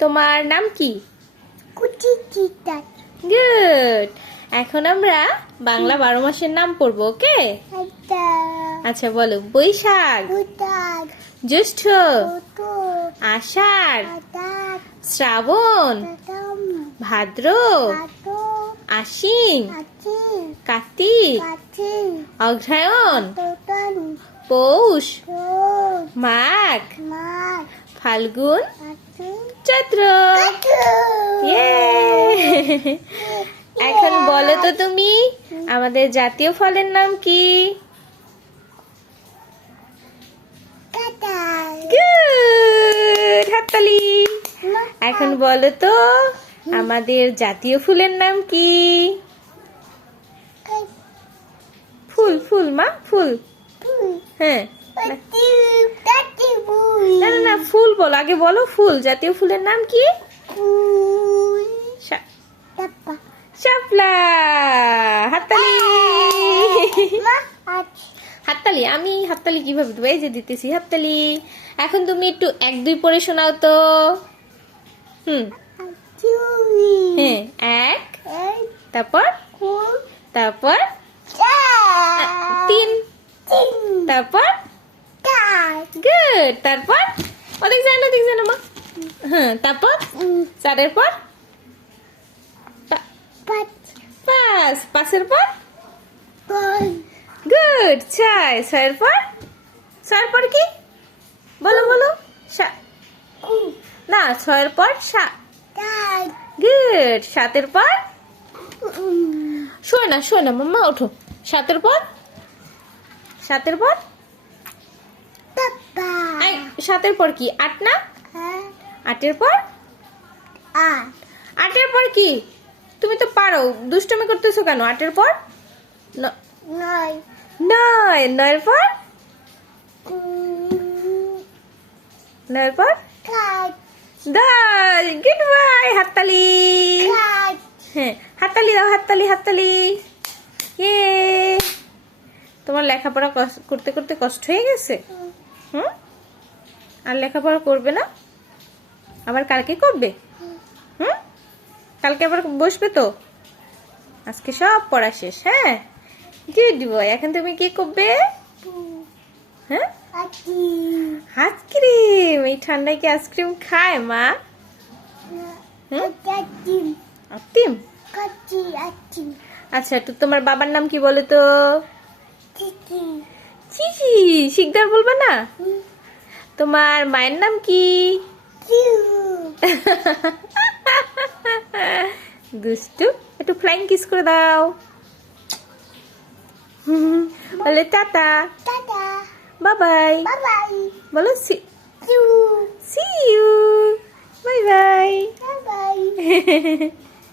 তোমার নাম কি? গুড এখন আমরা বাংলা বারো মাসের নাম পড়ব, ওকে? আচ্ছা বলো। বৈশাখ, জ্যৈষ্ঠ, আষাঢ়, শ্রাবণ, ভাদ্র, আশ্বিন, কার্তিক কাচি অগ্রহায়ণ, পৌষ, মাঘ ফাল্গুন চৈত্র। এখন বলো তো তুমি আমাদের জাতীয় ফলের নাম কি? হাততালি। এখন বলো তো আমাদের জাতীয় ফুলের নাম কি? ফুল ফুল মা ফুল। হ্যাঁ পাতি পাতি বুই না না না ফুল বলো? আগে বলো ফুল। জাতীয় ফুলের নাম কি? শাপলা হাততালি। হাততালি? আমি হাততালি কীভাবে দেবো? এই যে দিতেছি হাততালি। এখন তুমি একটু এক দুই পড়ে শোনাও তো। হুম। হ্যাঁ এক। তারপর? তারপর? তিন। তিন তারপর? গুড। তারপর? ওদিক যায় না যায় না মা হ্যাঁ তারপর চারের পর পাঁচ পাঁচ পাঁচের পর গুড ছয় ছয়ের পর ছয়ের পর কি বলো বলো না ছয়ের পর সাত গুড সাতের পর শোয় না শোয় না মাম্মা ওঠো সাতের পর সাতের পর এই, সাতের পর কি? আট না? হ্যাঁ। আটের পর? আট। আটের পর কি? তুমি তো পারো। দুষ্টমি করতেছো কেন? আটের পর? নয়। নয়। নয়ের পর? নয়ের পর? দশ গুড বাই হাততালি। হ্যাঁ হাততালি দাও হাততালি হাততালি। ইয়ে। তোমার লেখাপড়া করতে করতে কষ্ট হয়ে গেছে? হুম? আর লেখাপড়া করবে না? আবার কালকে করবে? হুম? কালকে আবার বসবে তো? আজকে সব পড়া শেষ হ্যাঁ? গুড বয় এখন তুমি কি করবে? হ্যাঁ? আইসক্রিম! এই ঠান্ডায় কি আইসক্রিম খায় মা? আচ্ছা তো তোমার বাবার নাম কি বলো তো? চিচি শিকদার বলবে না? তোমার মায়ের নাম কি? দুষ্টু একটু ফ্লাইং কিস করে দাও। বলে টাটা। বাবাই বাই বাই বলো see you bye bye bye bye